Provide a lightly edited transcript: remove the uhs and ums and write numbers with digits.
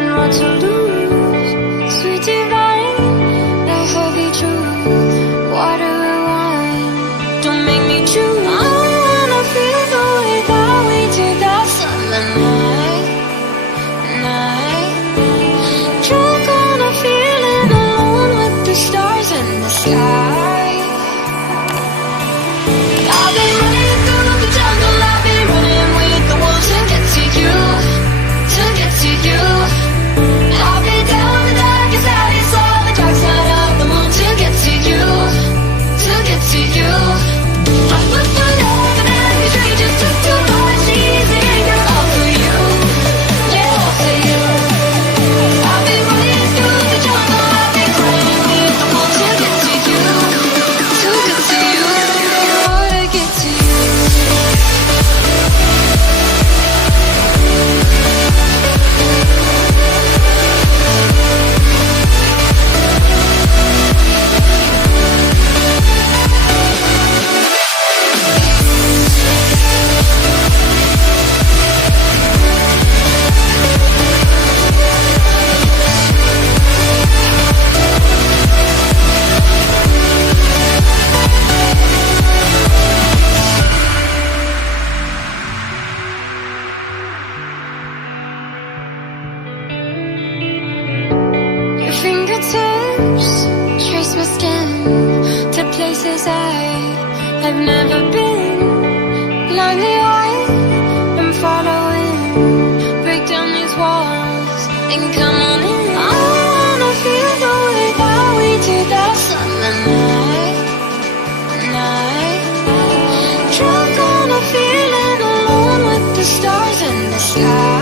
and what to lose. Sweet divine, the heavy truth. What do I want? Don't make me choose. I wanna feel the way that we did that summer night. Drunk on a feeling alone with the stars in the sky. I've been running through the jungle, I've been running with the wolves to get to you, to get to you. I'll be down the darkest alleys, all the dark side of the moon to get to you, to get to you. I put my love in every tree, just took too much easy anger, all for you, yeah, all for you. I've been running through the jungle, I've been running with the wolves to get to you, to get to you, to get to you. Your fingertips trace my skin to places I've never been. Line the eye and following. Break down these walls and come on in. I wanna feel the way that we did that summer night. Drunk on a feeling alone with the stars in the sky.